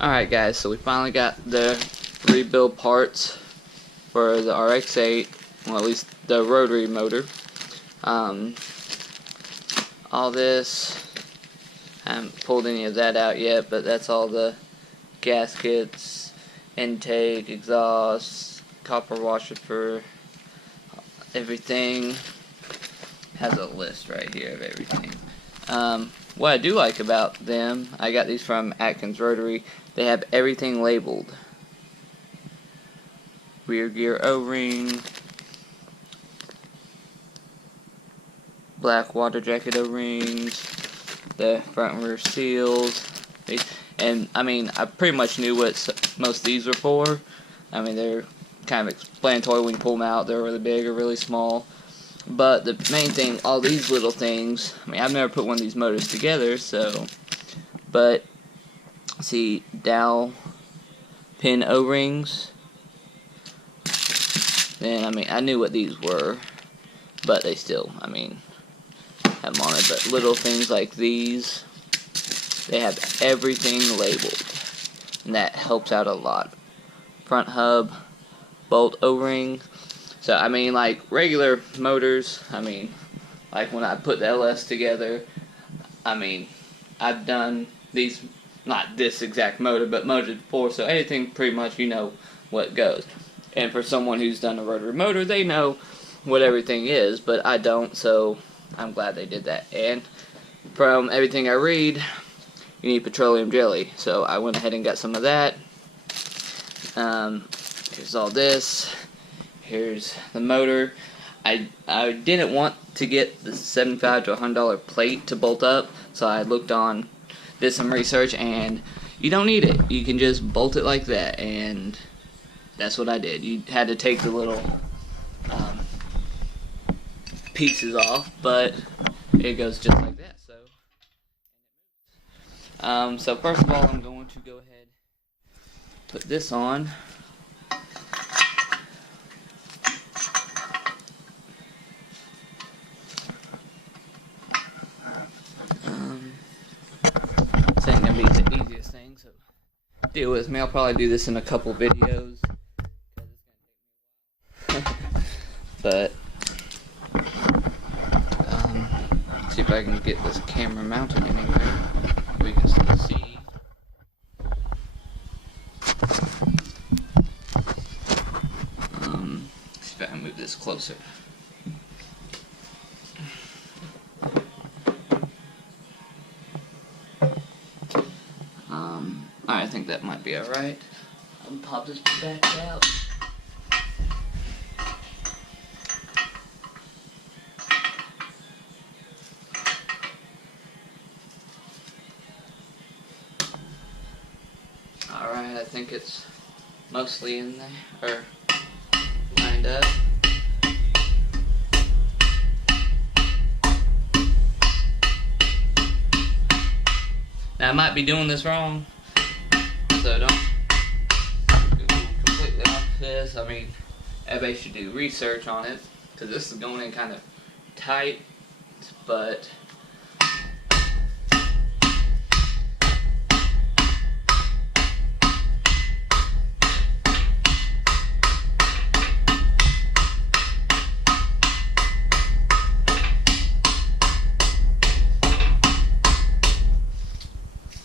Alright guys, so we finally got the rebuild parts for the Rx8, well at least the rotary motor. All this, I haven't pulled any of that out yet, but that's all the gaskets, intake, exhaust, copper washer for everything. Has a list right here of everything. What I do like about them, I got these from Atkins Rotary, they have everything labeled. Rear gear O-ring, black water jacket O-rings, the front and rear seals, and I mean, I pretty much knew what most of these were for. I mean, they're kind of explanatory when you pull them out. They're really big or really small. But the main thing, all these little things, I mean, I've never put one of these motors together, so, but, see, dowel pin O-rings, then, I mean, I knew what these were, but they still, I mean, have them on it, but little things like these, they have everything labeled, and that helps out a lot. Front hub, bolt O-ring. So, I mean, like, regular motors, I mean, like when I put the LS together, I mean, I've done these, not this exact motor, but motors before, so anything pretty much, you know what goes. And for someone who's done a rotary motor, they know what everything is, but I don't, so I'm glad they did that. And from everything I read, you need petroleum jelly, so I went ahead and got some of that. Here's all this. Here's the motor. I didn't want to get the $75 to $100 plate to bolt up, so I did some research, and you don't need it. You can just bolt it like that, and that's what I did. You had to take the little pieces off, but it goes just like that. So first of all, I'm going to go ahead and put this on. This ain't gonna be the easiest thing, so deal with me. I'll probably do this in a couple videos. But see if I can get this camera mounted anywhere we can still see. See if I can move this closer. I think that might be alright. I'll pop this back out. Alright, I think it's mostly in there, or lined up. Now I might be doing this wrong, so don't go completely off this. I mean, everybody should do research on it, because this is going in kind of tight, but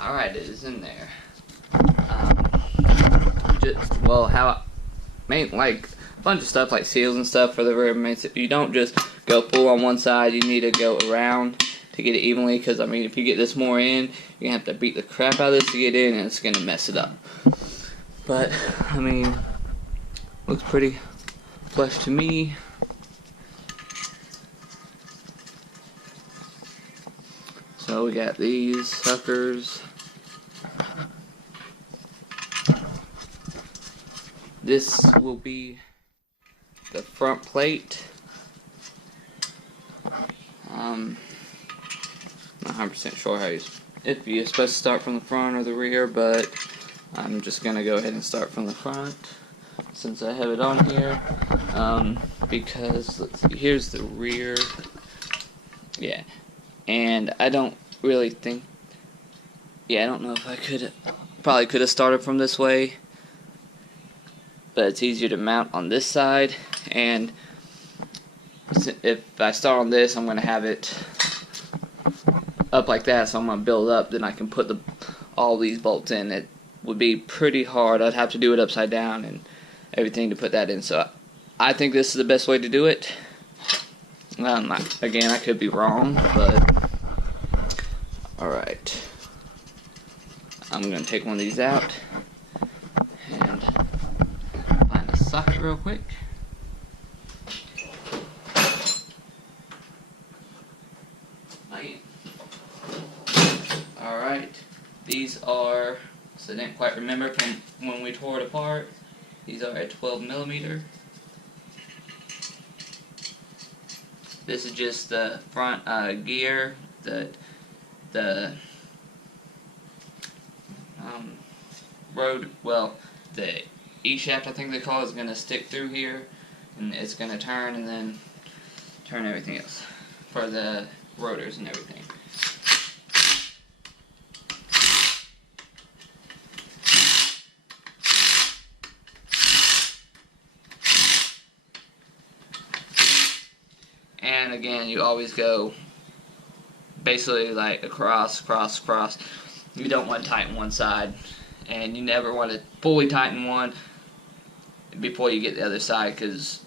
alright, it is in there. Like a bunch of stuff like seals and stuff for the rear mains. You don't just go full on one side, you need to go around to get it evenly, because I mean, if you get this more in, you're gonna have to beat the crap out of this to get in, and it's gonna mess it up. But I mean, looks pretty flush to me. So we got these suckers. This will be the front plate. I'm not 100% sure if you're supposed to start from the front or the rear, but I'm just gonna go ahead and start from the front since I have it on here. Because let's see, here's the rear. Yeah, and I don't really think. Yeah, I don't know if I could Probably could have started from this way, but it's easier to mount on this side, and if I start on this, I'm going to have it up like that, so I'm going to build up, then I can put all these bolts in. It would be pretty hard. I'd have to do it upside down and everything to put that in, so I think this is the best way to do it. Again, I could be wrong, but alright. I'm going to take one of these out and find a socket real quick. Alright, these are, so I didn't quite remember from when we tore it apart, these are a 12mm. This is just the front gear, the the E-shaft, I think they call it, is going to stick through here, and it's going to turn and then turn everything else for the rotors and everything. And again, you always go basically like across, cross, cross. You don't want to tighten one side, and you never want to fully tighten one before you get the other side, because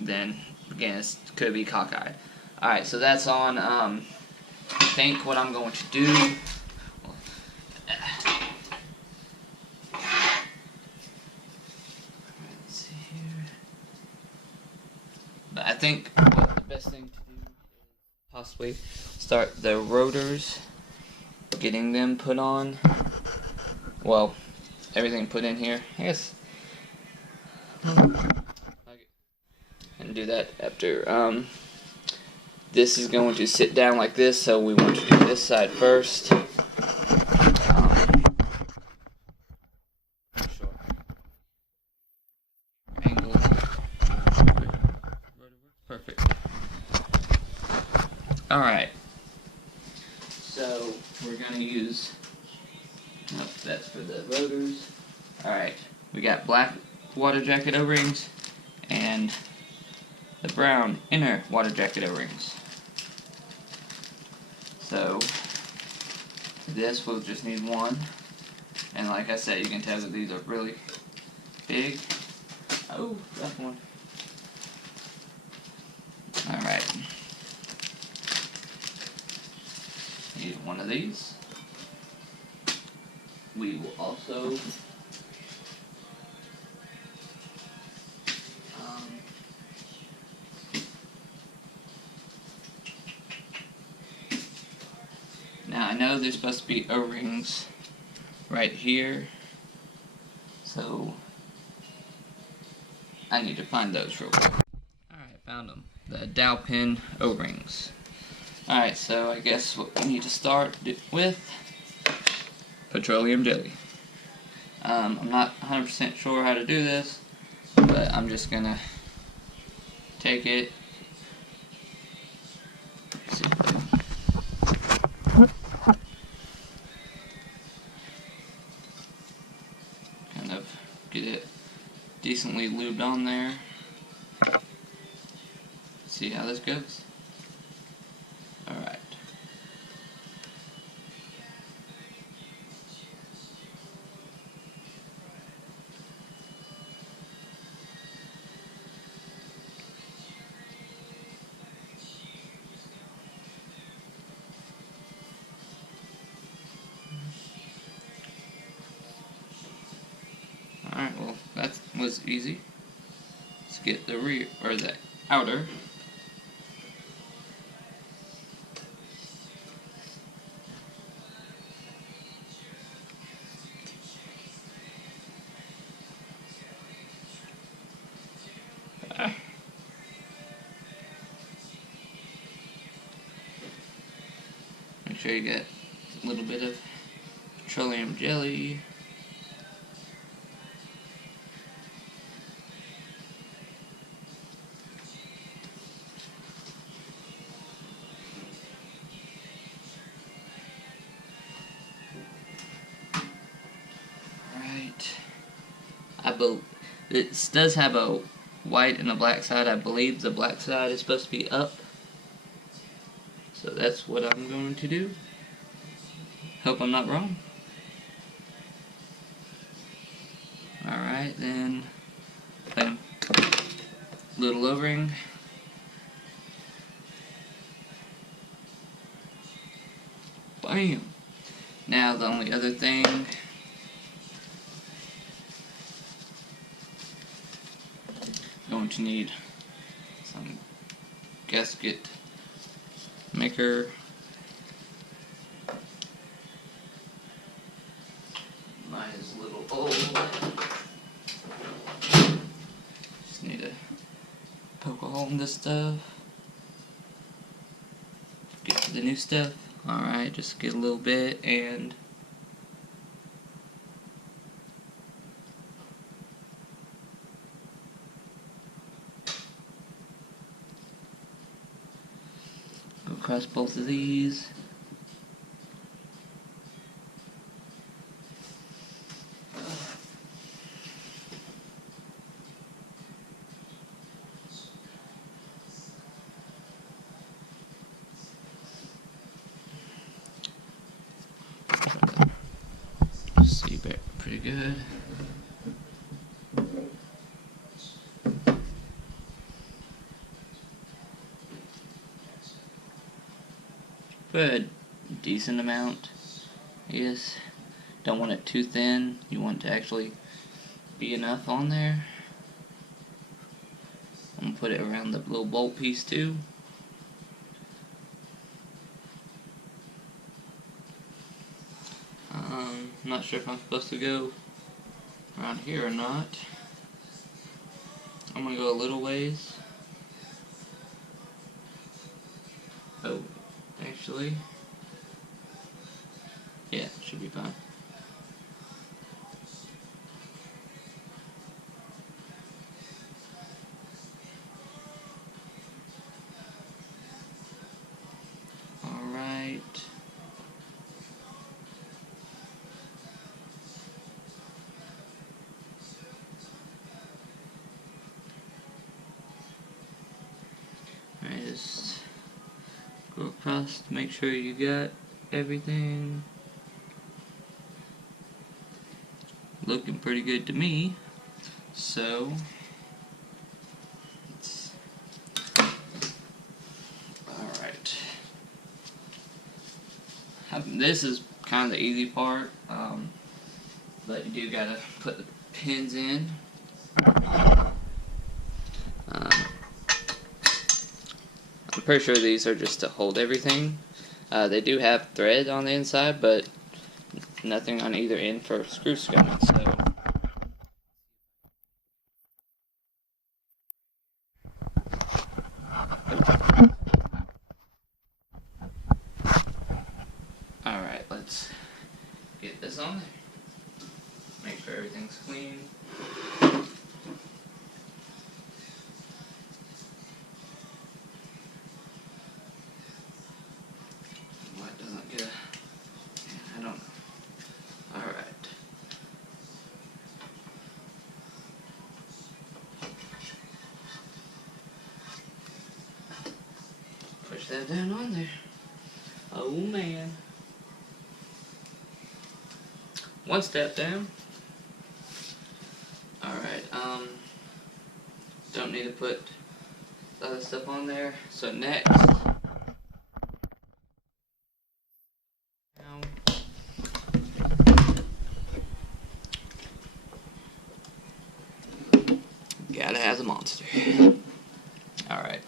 then again it could be cockeyed. Alright, so that's on. I think what I'm going to do, let's see here. But I think what the best thing to do is possibly start the rotors, getting them put on. Well, everything put in here, I guess. And do that after. This is going to sit down like this, so we want to do this side first. Angle. Perfect. Alright. So we're going to use, that's for the rotors. Alright, we got black water jacket O-rings and the brown inner water jacket O-rings. So this we'll just need one, and like I said, you can tell that these are really big. Oh, that one. Alright. Need one of these. We will also now I know there's supposed to be O-rings right here, so I need to find those real quick. Alright, found them. The dowel pin O-rings. Alright, so I guess what we need to start with, petroleum jelly. I'm not 100% sure how to do this, but I'm just gonna take it. See if I kind of get it decently lubed on there. See how this goes? Alright. Alright, well, that was easy. Let's get the rear, or the outer. Make sure you get a little bit of petroleum jelly. It does have a white and a black side. I believe the black side is supposed to be up. So that's what I'm going to do. Hope I'm not wrong. Alright, then bam. Little O-ring. Bam. Now the only other thing, going to need some gasket maker. Mine is a little old. Just need to poke a hole in this stuff. Get to the new stuff. Alright, just get a little bit and go across both of these. See, pretty good. Put a decent amount. Yes. Don't want it too thin. You want it to actually be enough on there. I'm gonna put it around the little bolt piece too. I'm not sure if I'm supposed to go around here or not. I'm gonna go a little ways. Oh, actually, yeah, should be fine. Alright. Alright, just go across to make sure you got everything. Looking pretty good to me. So, alright. This is kind of the easy part, but you do gotta put the pins in. I'm pretty sure these are just to hold everything. They do have thread on the inside, but nothing on either end for screw scum. So alright, let's get this on there. Make sure everything's clean. What doesn't get? I don't know. Alright. Push that down on there. Oh man. One step down. Alright, don't need to put the other stuff on there. So next, gotta have the monster. Alright.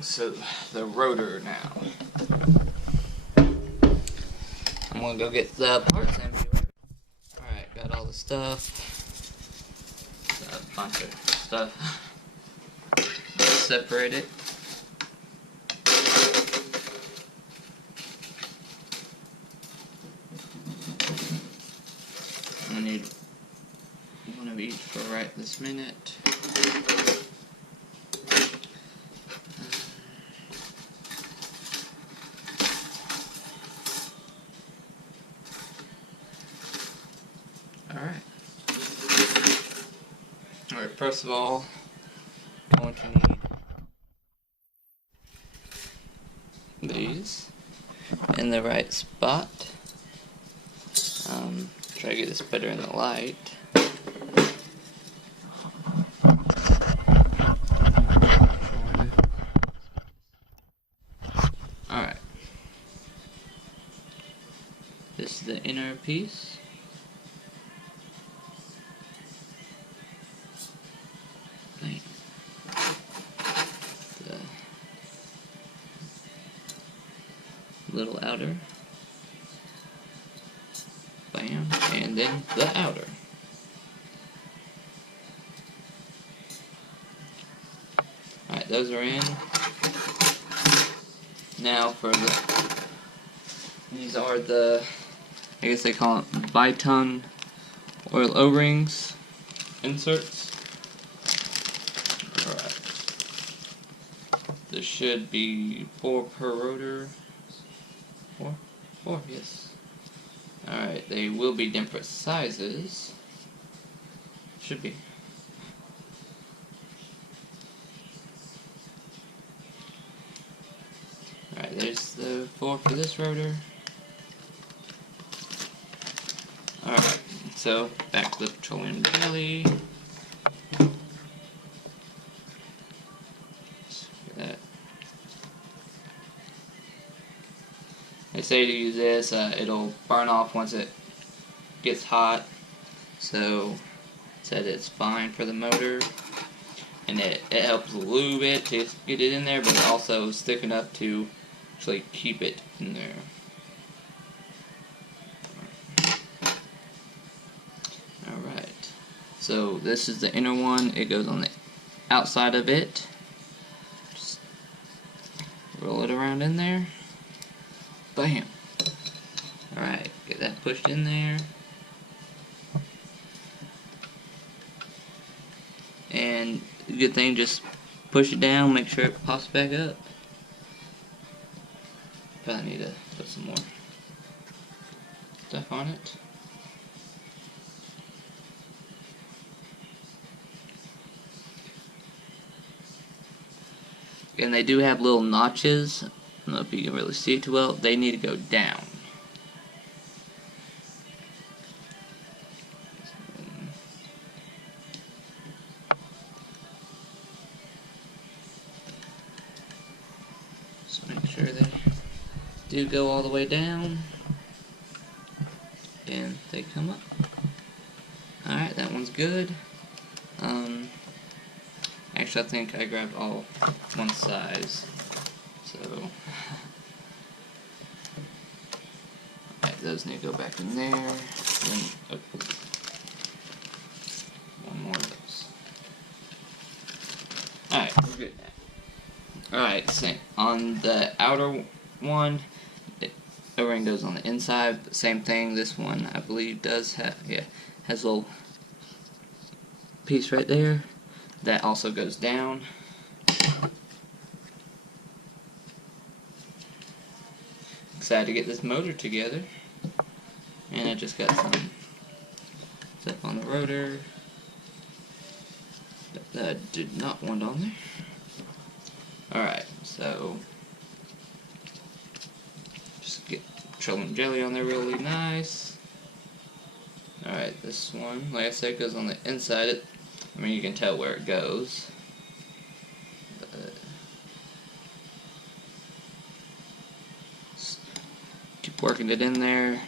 So, the rotor now. I'm gonna go get the parts everywhere. Alright, got all the stuff. Got a bunch of stuff. Separate it. I need one of each for right this minute. first of all, going to need these in the right spot. Try to get this better in the light. Alright. This is the inner piece. The little outer. Bam. And then the outer. Alright, those are in. Now for these are the, I guess they call it Biton oil O-rings inserts. Alright. This should be 4 per rotor. 4? 4, yes. Alright, they will be different sizes. Should be. Alright, there's the 4 for this rotor. Alright, so back to the petroleum jelly. That. They say to use this, it'll burn off once it gets hot. So, said it's fine for the motor. And it helps lube it to get it in there, but it also is thick enough to actually keep it in there. Alright, so this is the inner one. It goes on the outside of it. Just roll it around in there. Bam! Alright, get that pushed in there. And good thing, just push it down, make sure it pops back up. Probably need to put some more stuff on it. And they do have little notches. I don't know if you can really see it too well. They need to go down. Just make sure they do go all the way down. And they come up. Alright, that one's good. Actually, I think I grabbed all one size. So, alright, those need to go back in there. And, oh, one more of those. Alright, we're good now. Alright, same. On the outer one, the O-ring goes on the inside. Same thing, this one I believe does have, yeah, has a little piece right there. That also goes down. Excited to get this motor together. And I just got some stuff on the rotor that I did not want on there. Alright, so just get petroleum jelly on there really nice. Alright, this one, like I said, goes on the inside. I mean, you can tell where it goes. Keep working it in there.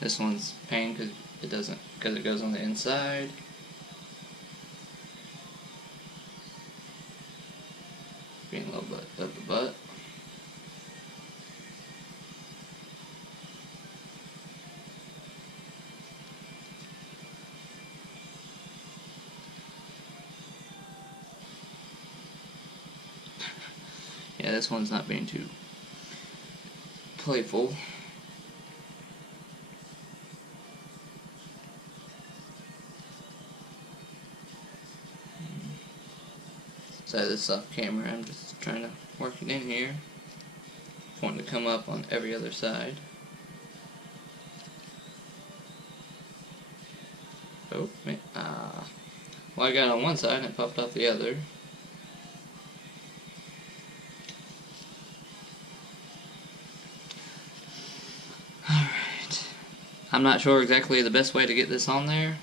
This one's a pain because it doesn't, because it goes on the inside. Being a little bit of the butt. Yeah, this one's not being too playful. Side this off camera, I'm just trying to work it in here. Just want it to come up on every other side. Oh, man. Well, I got it on one side and it popped off the other. Alright. I'm not sure exactly the best way to get this on there,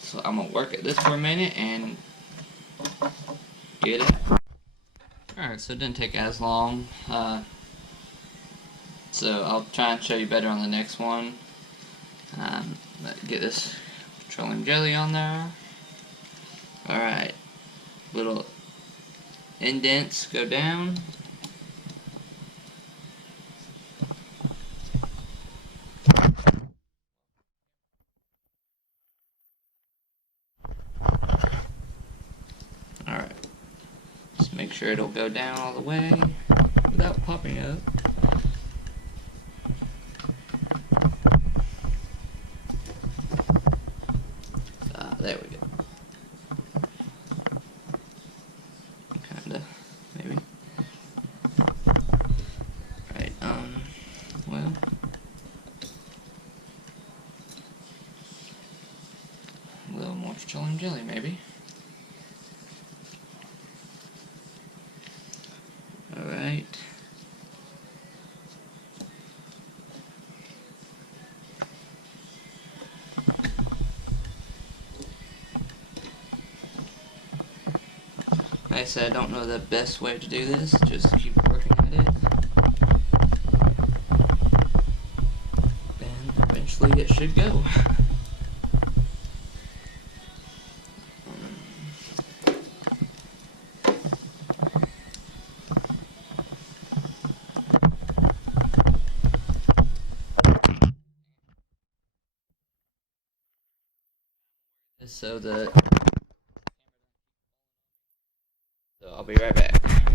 so I'm going to work at this for a minute and get it. Alright, so it didn't take as long. So I'll try and show you better on the next one. Get this petroleum jelly on there. Alright. Little indents go down. Alright. Just make sure it'll go down all the way without popping up. There we go. Kinda, maybe. Right, well. A little more petroleum jelly, maybe. Alright. Like I said, I don't know the best way to do this, just keep working at it. And eventually it should go. So I'll be right back.